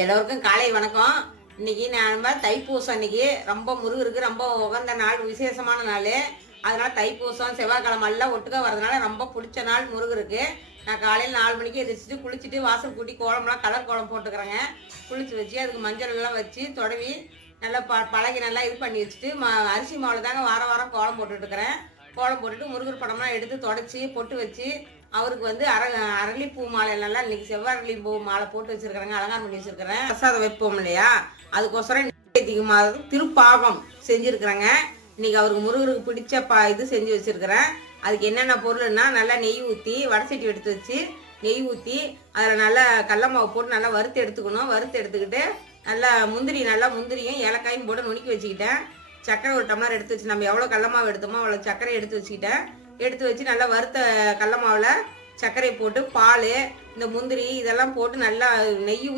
எல்லோருக்கும் காலை வணக்கம். இன்னைக்கு நம்ம தைப்பூசம். இன்னைக்கு ரொம்ப முருகருக்கு ரொம்ப உகந்த நாள், விசேஷமான நாள். அதனால தைப்பூசம் செவ்வாய்க்கிழமை எல்லாம் ஒட்டுக்கா வரதுனால ரொம்ப பிடிச்ச நாள் முருகருக்கு. நான் காலையில் 4 மணிக்கு எதிர்ச்சிட்டு குளிச்சுட்டு வாசல் கூட்டி கோலம்லாம் கலர் கோலம் போட்டுக்கிறேங்க. குளிச்சு வச்சு அதுக்கு மஞ்சள் எல்லாம் வச்சு தொடவி நல்லா பழகி நல்லா இது பண்ணி வச்சுட்டு அரிசி மாவில் தாங்க வாரம் வாரம் கோலம் போட்டுட்டுருக்கிறேன். கோலம் போட்டுட்டு முருகர் படம்லாம் எடுத்து தொடச்சி பொட்டு வச்சு அவருக்கு வந்து அரளிப்பூ மாலை நல்லா இன்னைக்கு செவ்வாய் அரளிப்பூ மாலை போட்டு வச்சிருக்கிறேங்க. அலங்காரம் பண்ணி வச்சிருக்கிறேன். பிரசாதம் வைப்போம் இல்லையா, அதுக்கோசரம் திருப்பாகம் செஞ்சிருக்கிறேங்க. இன்னைக்கு அவருக்கு முருகருக்கு பிடிச்ச இது செஞ்சு வச்சிருக்கிறேன். அதுக்கு என்னென்ன பொருள்னா, நல்லா நெய் ஊற்றி வடசட்டி எடுத்து வச்சு நெய் ஊற்றி அதில் நல்லா கடல மாவு போட்டு நல்லா வறுத்து எடுத்துக்கணும். வறுத்து எடுத்துக்கிட்டு நல்லா முந்திரியும் ஏலக்காயும் போட்டு நுணுக்கி வச்சுக்கிட்டேன். சர்க்கரை ஒரு டம்ளர் எடுத்து வச்சு, நம்ம எவ்வளோ கடல மாவு எடுத்தோமோ அவ்வளோ சர்க்கரை எடுத்து வச்சுக்கிட்டேன். எடுத்து வச்சு நல்லா வறுத்த கடல மாவில் சர்க்கரை போட்டு பால் இந்த முந்திரி இதெல்லாம் போட்டு நல்லா நெய்